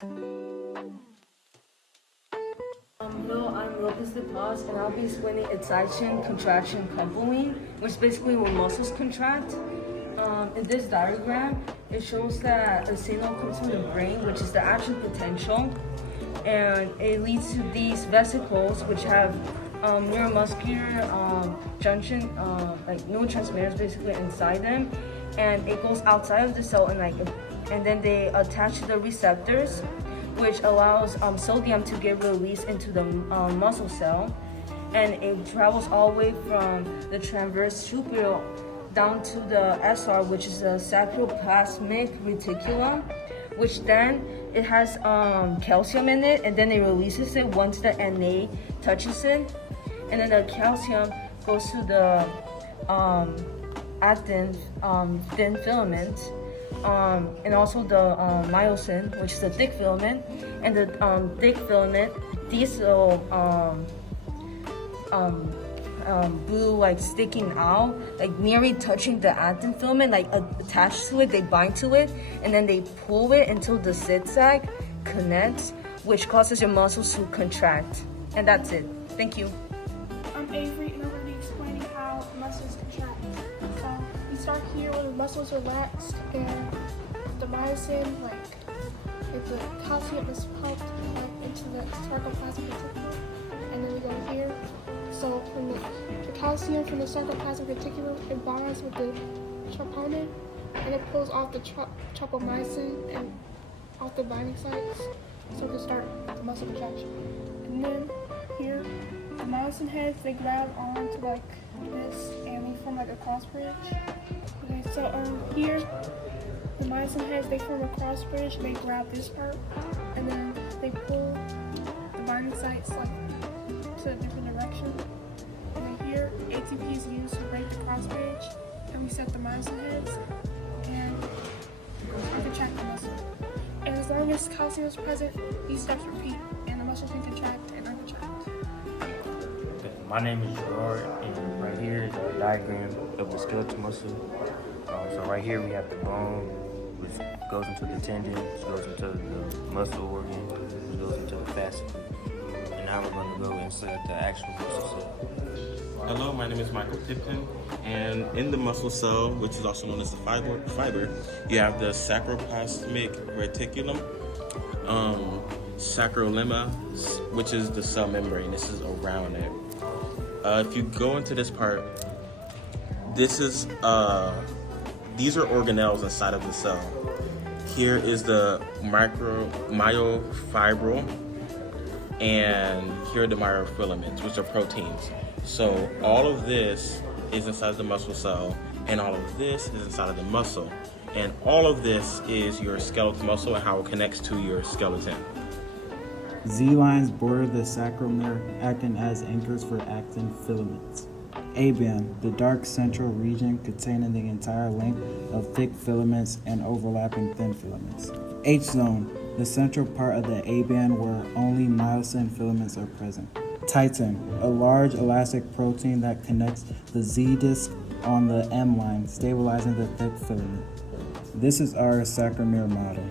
Hello, I'm Lopez de Paz, and I'll be explaining excitation, contraction, coupling, which basically when muscles contract. In this diagram, it shows that a signal comes from the brain, which is the action potential, and it leads to these vesicles, which have neuromuscular junction, like neurotransmitters basically inside them, and it goes outside of the cell and then they attach to the receptors, which allows sodium to get released into the muscle cell, and it travels all the way from the transverse superior down to the SR, which is the sacroplasmic reticulum, which then it has calcium in it, and then it releases it once the Na touches it, and then the calcium goes to the actin thin filament, and also the myosin, which is the thick filament, and the thick filament, these little blue like sticking out, like nearly touching the actin filament, like attached to it, they bind to it, and then they pull it until the zigzag connects, which causes your muscles to contract. And that's it. Thank you. I'm Avery, and I'm going to be explaining how muscles contract. We start here when the muscles are relaxed, and the myosin, if the calcium is pumped into the sarcoplasmic reticulum, and then we go here. So from the calcium from the sarcoplasmic reticulum, it bonds with the troponin, and it pulls off the tropomyosin and off the binding sites, so to start the muscle contraction. And then here, the myosin heads, they grab onto like this, and we form like a cross bridge. Okay, so here, the myosin heads, they form a cross bridge. They grab this part, and then they pull the binding sites like to a different direction. And then here, ATP is used to break the cross bridge, and we set the myosin heads, and we contract the muscle. And as long as calcium is present, these steps repeat, and the muscle can contract and uncontract. Okay, my name is Gerard, and right here is a diagram of the skeletal muscle. So right here we have the bone, which goes into the tendon, which goes into the muscle organ, which goes into the fascicle. And now we're going to go inside the actual muscle cell. Hello, my name is Michael Tipton, and in the muscle cell, which is also known as the fiber, you have the sacroplasmic reticulum, sacrolemma, which is the cell membrane. This is around it. If you go into this part, this is these are organelles inside of the cell. Here is the myofibril, and here are the myofilaments, which are proteins. So all of this is inside the muscle cell, and all of this is inside of the muscle. And all of this is your skeletal muscle and how it connects to your skeleton. Z-lines border the sarcomere, acting as anchors for actin filaments. A-band, the dark central region containing the entire length of thick filaments and overlapping thin filaments. H-zone, the central part of the A-band where only myosin filaments are present. Titin, a large elastic protein that connects the Z-disc on the M-line, stabilizing the thick filament. This is our sarcomere model.